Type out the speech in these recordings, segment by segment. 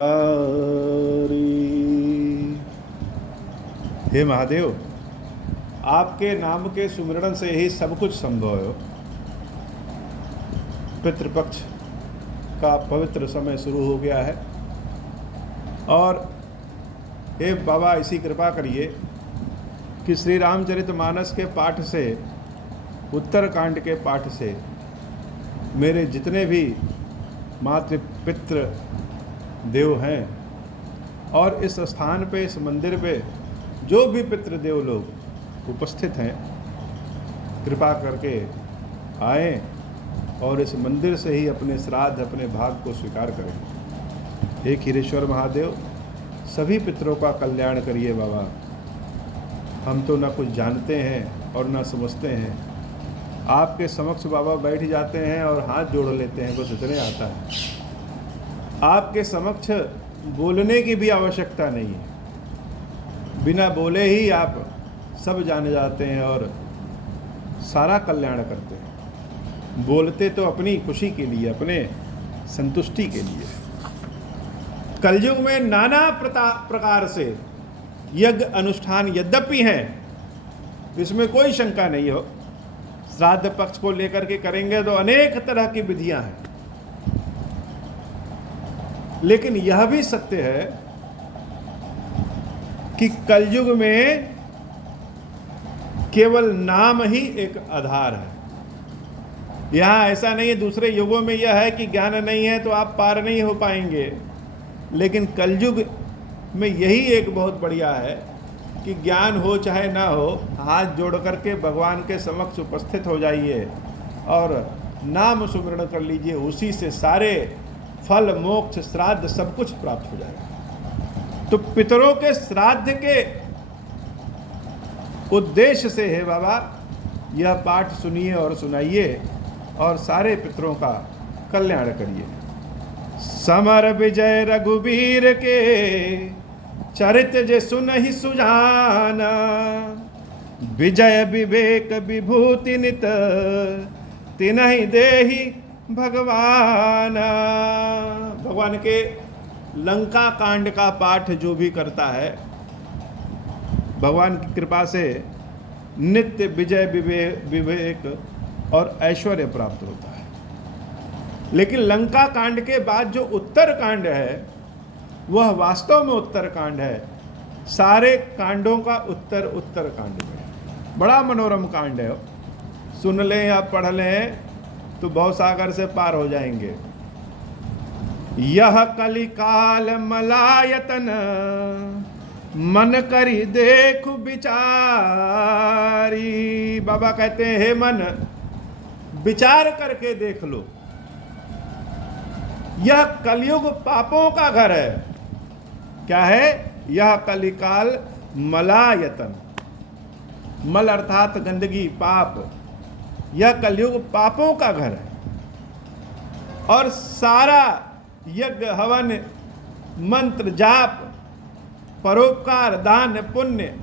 हे महादेव, आपके नाम के सुमिरण से ही सब कुछ संभव है। पितृपक्ष का पवित्र समय शुरू हो गया है और हे बाबा ऐसी कृपा करिए कि श्री रामचरितमानस के पाठ से, उत्तरकांड के पाठ से मेरे जितने भी मातृ पितृ देव हैं और इस स्थान पे, इस मंदिर पे जो भी पितृदेव लोग उपस्थित हैं, कृपा करके आएँ और इस मंदिर से ही अपने श्राद्ध, अपने भाग को स्वीकार करें। हे खीरेश्वर महादेव, सभी पितरों का कल्याण करिए बाबा। हम तो ना कुछ जानते हैं और ना समझते हैं। आपके समक्ष बाबा बैठ जाते हैं और हाथ जोड़ लेते हैं, बस इतने आता है। आपके समक्ष बोलने की भी आवश्यकता नहीं है, बिना बोले ही आप सब जान जाते हैं और सारा कल्याण करते हैं। बोलते तो अपनी खुशी के लिए, अपने संतुष्टि के लिए। कलयुग में नाना प्रकार से यज्ञ अनुष्ठान यद्यपि हैं, इसमें कोई शंका नहीं हो। श्राद्ध पक्ष को लेकर के करेंगे तो अनेक तरह की विधियां हैं, लेकिन यह भी सत्य है कि कलयुग में केवल नाम ही एक आधार है। यहाँ ऐसा नहीं है, दूसरे युगों में यह है कि ज्ञान नहीं है तो आप पार नहीं हो पाएंगे, लेकिन कलयुग में यही एक बहुत बढ़िया है कि ज्ञान हो चाहे ना हो, हाथ जोड़ करके भगवान के समक्ष उपस्थित हो जाइए और नाम सुमिरण कर लीजिए। उसी से सारे फल, मोक्ष, श्राद्ध सब कुछ प्राप्त हो जाएगा। तो पितरों के श्राद्ध के उद्देश्य से है बाबा, यह पाठ सुनिए और सुनाइए और सारे पितरों का कल्याण करिए। समर विजय रघुबीर के, चरित जे सुनहि सुजाना। विजय विवेक विभूति नित, तिनहि देहि भगवान। भगवान के लंका कांड का पाठ जो भी करता है, भगवान की कृपा से नित्य विजय विवेक और ऐश्वर्य प्राप्त होता है। लेकिन लंका कांड के बाद जो उत्तर कांड है, वह वास्तव में उत्तर कांड है। सारे कांडों का उत्तर कांड में बड़ा मनोरम कांड है। सुन लें या पढ़ लें तो भवसागर से पार हो जाएंगे। यह कलिकाल मलायतन, मन करी देखु विचारी। बाबा कहते हैं, हे मन, विचार करके देख लो। यह कलयुग पापों का घर है। क्या है? यह कलिकाल मलायतन, मल अर्थात गंदगी, पाप। यह कलयुग पापों का घर है और सारा यज्ञ, हवन, मंत्र, जाप, परोपकार, दान, पुण्य,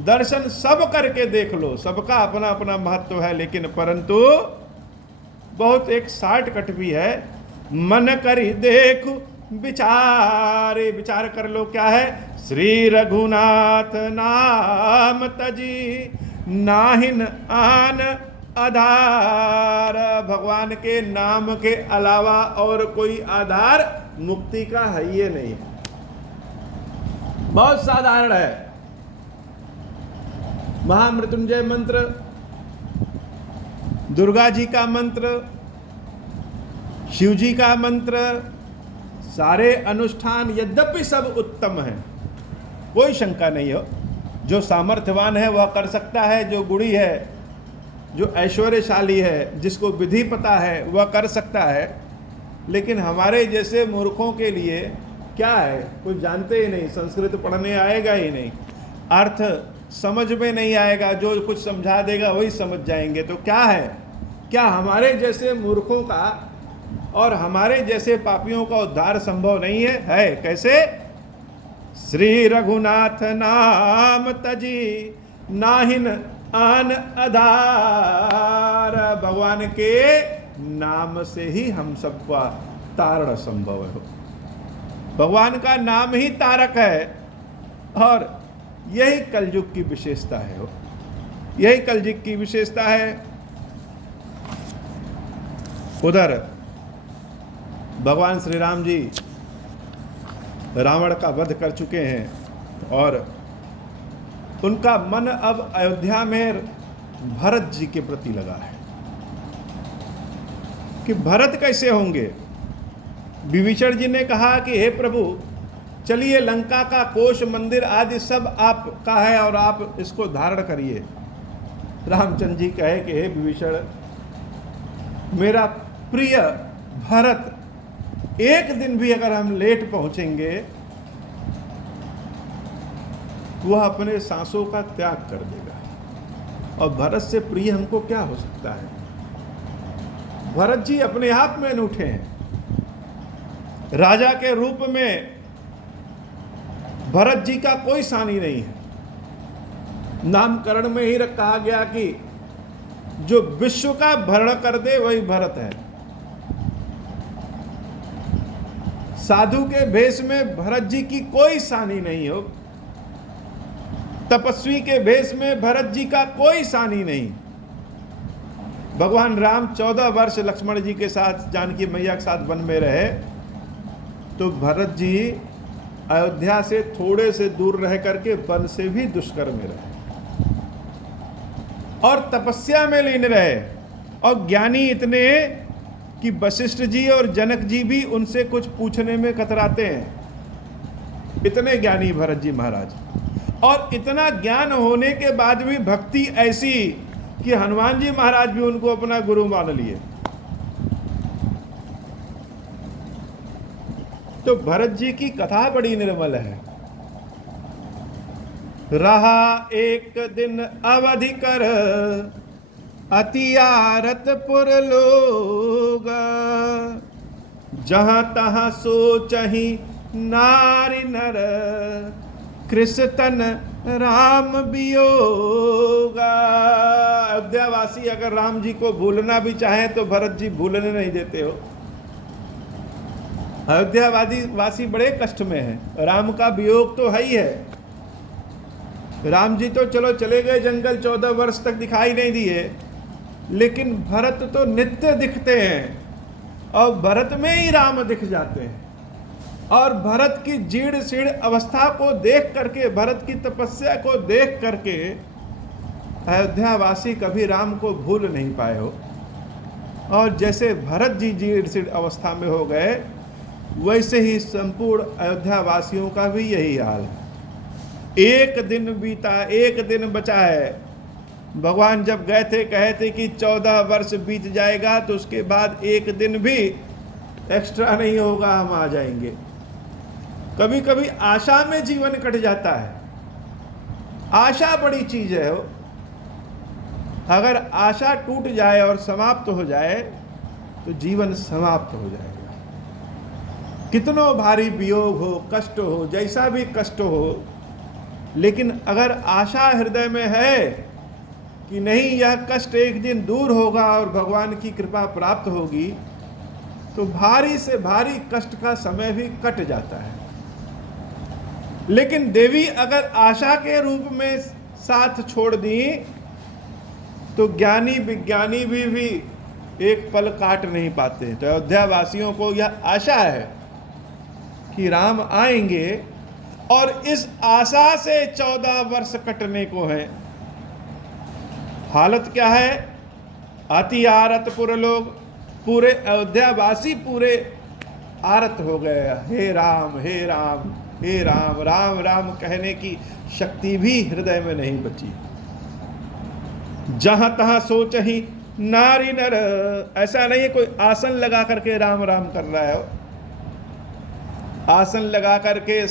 दर्शन सब करके देख लो। सबका अपना अपना महत्व है, लेकिन परंतु बहुत एक शॉर्टकट भी है। मन करी देखो विचारे, विचार कर लो। क्या है? श्री रघुनाथ नाम तजी, नाहिन आन आधार। भगवान के नाम के अलावा और कोई आधार मुक्ति का है ये नहीं। बहुत साधारण है। महामृत्युंजय मंत्र, दुर्गा जी का मंत्र, शिव जी का मंत्र, सारे अनुष्ठान यद्यपि सब उत्तम हैं, कोई शंका नहीं हो। जो सामर्थ्यवान है वह कर सकता है, जो गुणी है, जो ऐश्वर्यशाली है, जिसको विधि पता है वह कर सकता है। लेकिन हमारे जैसे मूर्खों के लिए क्या है? कुछ जानते ही नहीं, संस्कृत पढ़ने आएगा ही नहीं, अर्थ समझ में नहीं आएगा, जो कुछ समझा देगा वही समझ जाएंगे। तो क्या है? क्या हमारे जैसे मूर्खों का और हमारे जैसे पापियों का उद्धार संभव नहीं है? है कैसे? श्री रघुनाथ नाम तजी, नाहिन आन आधार। भगवान के नाम से ही हम सबका तारण संभव है। भगवान का नाम ही तारक है और यही कलयुग की विशेषता है, यही कलयुग की विशेषता है। उधर भगवान श्री राम जी रावण का वध कर चुके हैं और उनका मन अब अयोध्या में भरत जी के प्रति लगा है कि भरत कैसे होंगे। विभीषण जी ने कहा कि हे प्रभु, चलिए लंका का कोष मंदिर आदि सब आपका है और आप इसको धारण करिए। रामचंद्र जी कहे कि हे विभीषण, मेरा प्रिय भरत, एक दिन भी अगर हम लेट पहुंचेंगे वह अपने सांसों का त्याग कर देगा और भरत से प्रिय हमको क्या हो सकता है। भरत जी अपने आप में अनूठे हैं। राजा के रूप में भरत जी का कोई सानी नहीं है। नामकरण में ही कहा गया कि जो विश्व का भरण कर दे वही भरत है। साधु के भेष में भरत जी की कोई सानी नहीं हो, तपस्वी के भेष में भरत जी का कोई सानी नहीं। भगवान राम 14 वर्ष लक्ष्मण जी के साथ, जानकी मैया के साथ वन में रहे, तो भरत जी अयोध्या से थोड़े से दूर रह करके वन से भी दुष्कर में रहे और तपस्या में लीन रहे और ज्ञानी इतने कि वशिष्ठ जी और जनक जी भी उनसे कुछ पूछने में कतराते हैं। इतने ज्ञानी भरत जी महाराज, और इतना ज्ञान होने के बाद भी भक्ति ऐसी कि हनुमान जी महाराज भी उनको अपना गुरु मान लिए। तो भरत जी की कथा बड़ी निर्मल है। रहा एक दिन अवधि कर अति आरतपुर लोग, जहां तहां सोचहि नारी नर, कृष्ण राम वियोगा। अयोध्यावासी अगर राम जी को भूलना भी चाहें तो भरत जी भूलने नहीं देते हो। अयोध्यावासी बड़े कष्ट में हैं। राम का वियोग तो है ही है। राम जी तो चलो चले गए जंगल, 14 वर्ष तक दिखाई नहीं दिए, लेकिन भरत तो नित्य दिखते हैं और भरत में ही राम दिख जाते हैं। और भरत की जीर्ण शीर्ण अवस्था को देख करके, भरत की तपस्या को देख करके अयोध्यावासी कभी राम को भूल नहीं पाए हो। और जैसे भरत जी जीर्ण शीर्ण अवस्था में हो गए, वैसे ही संपूर्ण अयोध्यावासियों का भी यही हाल है। एक दिन बीता, एक दिन बचा है। भगवान जब गए थे कहे थे कि 14 वर्ष बीत जाएगा तो उसके बाद एक दिन भी एक्स्ट्रा नहीं होगा, हम आ जाएंगे। कभी कभी आशा में जीवन कट जाता है। आशा बड़ी चीज है। अगर आशा टूट जाए और समाप्त हो जाए तो जीवन समाप्त हो जाएगा। कितनो भारी वियोग हो, कष्ट हो, जैसा भी कष्ट हो, लेकिन अगर आशा हृदय में है कि नहीं, यह कष्ट एक दिन दूर होगा और भगवान की कृपा प्राप्त होगी, तो भारी से भारी कष्ट का समय भी कट जाता है। लेकिन देवी अगर आशा के रूप में साथ छोड़ दी तो ज्ञानी विज्ञानी भी एक पल काट नहीं पाते। तो अयोध्या वासियों को यह आशा है कि राम आएंगे और इस आशा से 14 वर्ष कटने को है। हालत क्या है? अति आरतपुर लोग, पूरे अयोध्यावासी पूरे आरत हो गए। हे राम, हे राम, हे राम। राम राम कहने की शक्ति भी हृदय में नहीं बची। जहां तहां सोच ही नारी नर। ऐसा नहीं है कोई आसन लगा करके राम राम कर रहा है। आसन लगा करके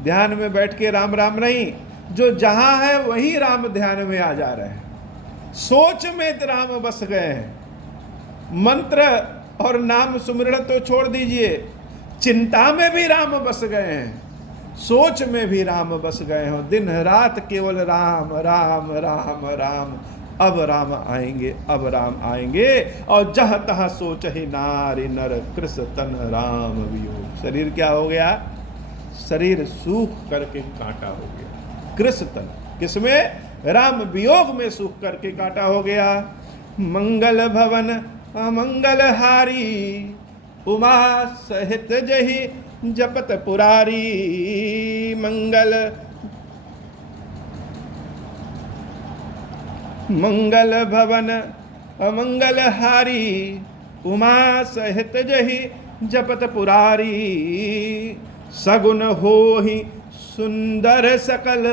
ध्यान में बैठ के राम राम नहीं, जो जहां है वही राम ध्यान में आ जा रहे हैं। सोच में राम बस गए हैं। मंत्र और नाम सुमिरन तो छोड़ दीजिए, चिंता में भी राम बस गए हैं, सोच में भी राम बस गए हो। दिन रात केवल राम राम राम राम, अब राम आएंगे, अब राम आएंगे। और जह तह सोच ही नारी नर कृष तन राम वियोग। शरीर क्या हो गया? शरीर सूख करके कांटा हो गया। कृष तन किसमें? राम वियोग में सूख करके कांटा हो गया। मंगल भवन अमंगल हारी, उमा सहित जही जपत पुरारी। मंगल भवन अमंगल हारी, उमा सहित जही जपत पुरारी। सगुन होहि सुंदर सकल,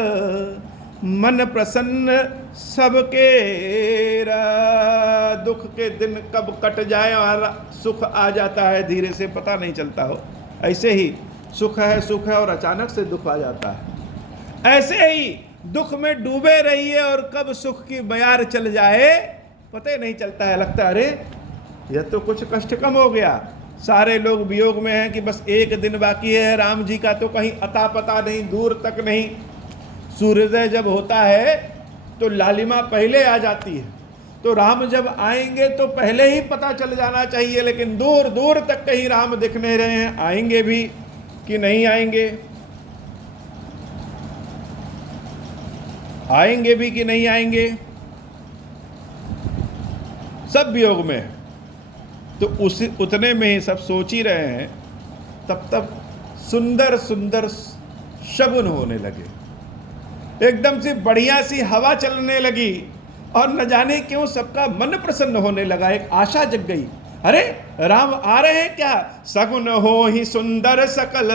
मन प्रसन्न सबके। दुख के दिन कब कट जाए और सुख आ जाता है धीरे से, पता नहीं चलता हो। ऐसे ही सुख है और अचानक से दुख आ जाता है। ऐसे ही दुख में डूबे रहिए और कब सुख की बयार चल जाए पता ही नहीं चलता है। लगता है अरे यह तो कुछ कष्ट कम हो गया। सारे लोग वियोग में हैं कि बस एक दिन बाकी है, राम जी का तो कहीं अता पता नहीं, दूर तक नहीं। सूर्योदय जब होता है तो लालिमा पहले आ जाती है, तो राम जब आएंगे तो पहले ही पता चल जाना चाहिए, लेकिन दूर दूर तक कहीं राम दिख नहीं रहे हैं। आएंगे भी कि नहीं आएंगे? आएंगे भी कि नहीं आएंगे? सब वियोग में है। तो उतने में ही सब सोच ही रहे हैं, तब सुंदर सुंदर शगुन होने लगे। एकदम से बढ़िया सी हवा चलने लगी और न जाने क्यों सबका मन प्रसन्न होने लगा। एक आशा जग गई, अरे राम आ रहे हैं क्या? सगुन हो ही सुंदर सकल,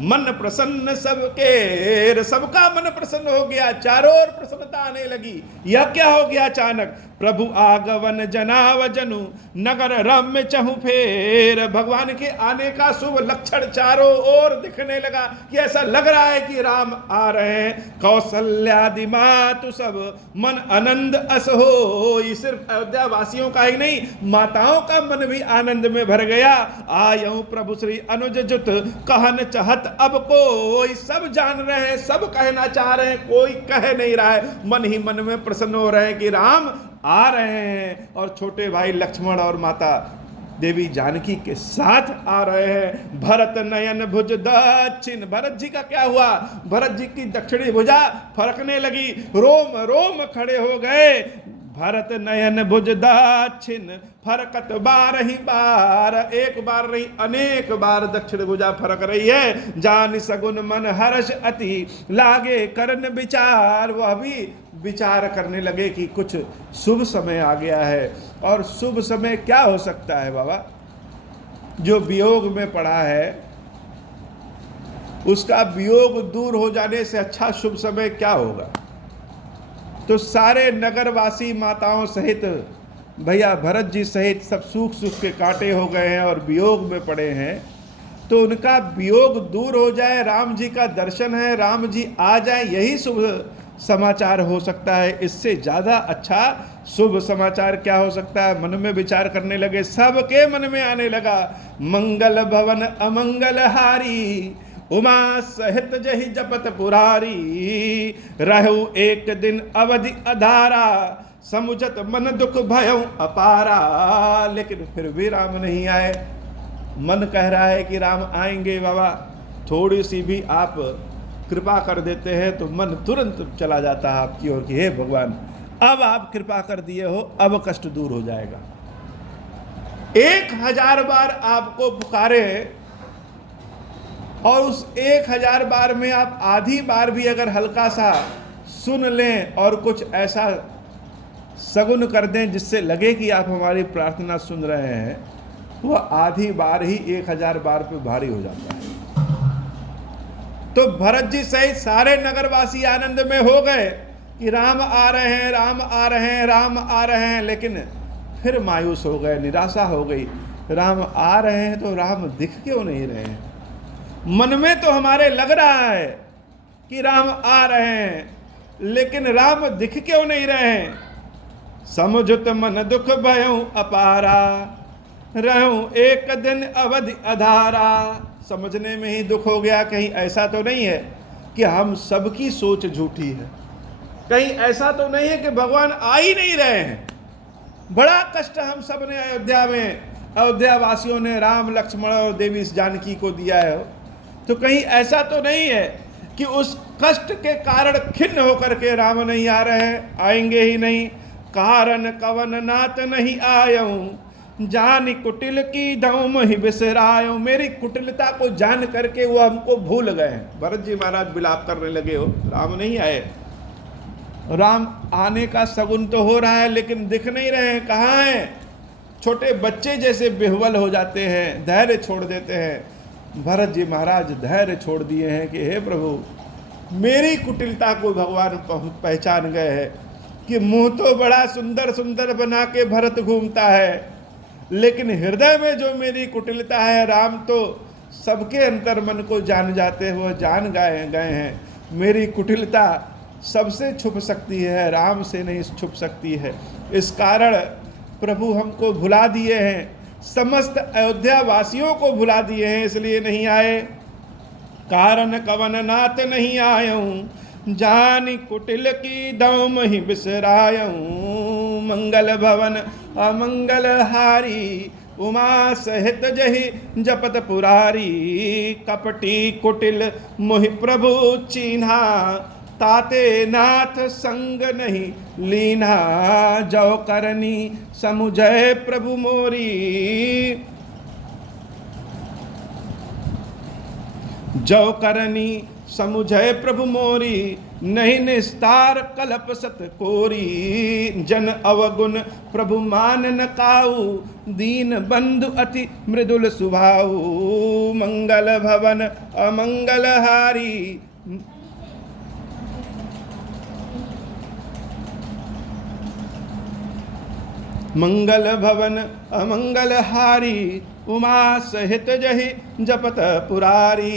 मन प्रसन्न सबके। सबका मन प्रसन्न हो गया, चारों ओर प्रसन्नता आने लगी। यह क्या हो गया अचानक? प्रभु आगवन जनाव जनु, नगर रम्य चहु फेर। भगवान के आने का शुभ लक्षण चारों ओर दिखने लगा कि ऐसा लग रहा है कि राम आ रहे हैं। कौशल्यादि मातु सब मन आनंद अस हो। सिर्फ अयोध्या वासियों का ही नहीं, माताओं का मन भी आनंद में भर गया। आयऊ प्रभु श्री अनुज जुत, कहन चहत अब कोई। सब जान रहे हैं, सब कहना चाह रहे हैं, कोई कह नहीं रहा है। मन ही मन में प्रसन्न हो रहे हैं कि राम आ रहे हैं और छोटे भाई लक्ष्मण और माता देवी जानकी के साथ आ रहे हैं। भरत नयन भुज दक्षिण। भरत जी का क्या हुआ? भरत जी की दक्षिणी भुजा फरकने लगी, रोम रोम खड़े हो गए। भरत नयन भुज दक्षिण, फरकत बार ही बार। एक बार नहीं, अनेक बार दक्षिण भुजा फरक रही है। जान सगुन मन हर्ष अति, लागे करन विचार। वह भी विचार करने लगे कि कुछ शुभ समय आ गया है। और शुभ समय क्या हो सकता है बाबा? जो वियोग में पड़ा है उसका वियोग दूर हो जाने से अच्छा शुभ समय क्या होगा? तो सारे नगरवासी माताओं सहित, भैया भरत जी सहित सब सूख सूख के कांटे हो गए हैं और वियोग में पड़े हैं। तो उनका वियोग दूर हो जाए, राम जी का दर्शन है, राम जी आ जाए, यही शुभ समाचार हो सकता है। इससे ज़्यादा अच्छा शुभ समाचार क्या हो सकता है? मन में विचार करने लगे, सबके मन में आने लगा। मंगल भवन अमंगल हारी, उमा सहित जहि जपत पुरारी। रहु एक दिन अवधि अधारा, समुझत मन दुख भयउ अपारा। लेकिन फिर भी राम नहीं आए। मन कह रहा है कि राम आएंगे बाबा, थोड़ी सी भी आप कृपा कर देते हैं तो मन तुरंत चला जाता है आपकी ओर कि हे भगवान, अब आप कृपा कर दिए हो, अब कष्ट दूर हो जाएगा। 1000 बार आपको पुकारे और उस 1000 बार में आप आधी बार भी अगर हल्का सा सुन लें और कुछ ऐसा सगुन कर दें जिससे लगे कि आप हमारी प्रार्थना सुन रहे हैं, वह आधी बार ही 1000 बार पे भारी हो जाता है। तो भरत जी सहित सारे नगरवासी आनंद में हो गए कि राम आ रहे हैं, राम आ रहे हैं, राम आ रहे हैं। लेकिन फिर मायूस हो गए, निराशा हो गई। राम आ रहे हैं तो राम दिख क्यों नहीं रहे हैं? मन में तो हमारे लग रहा है कि राम आ रहे हैं, लेकिन राम दिख क्यों नहीं रहे हैं? समुझत मन दुख भयउ अपारा, रहूं एक दिन अवधि अधारा। समझने में ही दुख हो गया, कहीं ऐसा तो नहीं है कि हम सबकी सोच झूठी है, कहीं ऐसा तो नहीं है कि भगवान आ ही नहीं रहे हैं। बड़ा कष्ट हम सब ने अयोध्या वासियों ने राम लक्ष्मण और देवी जानकी को दिया है। तो कहीं ऐसा तो नहीं है कि उस कष्ट के कारण खिन्न होकर के राम नहीं आ रहे हैं, आएंगे ही नहीं। कारण कवन नात नहीं आयऊं, जान कुटिल की दौम ही बिसरायो। मेरी कुटिलता को जान करके वो हमको भूल गए हैं। भरत जी महाराज विलाप करने लगे हो, राम नहीं आए। राम आने का सगुन तो हो रहा है लेकिन दिख नहीं रहे हैं, कहाँ हैं? छोटे बच्चे जैसे बेहवल हो जाते हैं, धैर्य छोड़ देते हैं। भरत जी महाराज धैर्य छोड़ दिए हैं कि हे प्रभु, मेरी कुटिलता को भगवान पहचान गए हैं कि मुंह तो बड़ा सुंदर सुंदर बना के भरत घूमता है, लेकिन हृदय में जो मेरी कुटिलता है, राम तो सबके अंतर मन को जान जाते हैं, वो जान गए हैं। मेरी कुटिलता सबसे छुप सकती है, राम से नहीं छुप सकती है। इस कारण प्रभु हमको भुला दिए हैं, समस्त अयोध्या वासियों को भुला दिए हैं, इसलिए नहीं आए। कारण कवन नात नहीं आयऊं, जानी कुटिल की दौम ही बिसरायऊं। मंगल भवन अमंगल हारी, उमा सहित जहि जपत पुरारी। कपटी कुटिल मोहि प्रभु चीन्हा, ताते नाथ संग नहीं लीना। जो करनी समुझय प्रभु मोरी, जो करनी समुझय प्रभु मोरी। नहीं निस्तार कलप सत कोरी। जन अवगुण प्रभु मान न काऊ, दीन बंधु अति मृदुल सुभाऊ। मंगल भवन अमंगल हारी, मंगल भवन अमंगल हारी। उमा सहित जहि जपत पुरारी।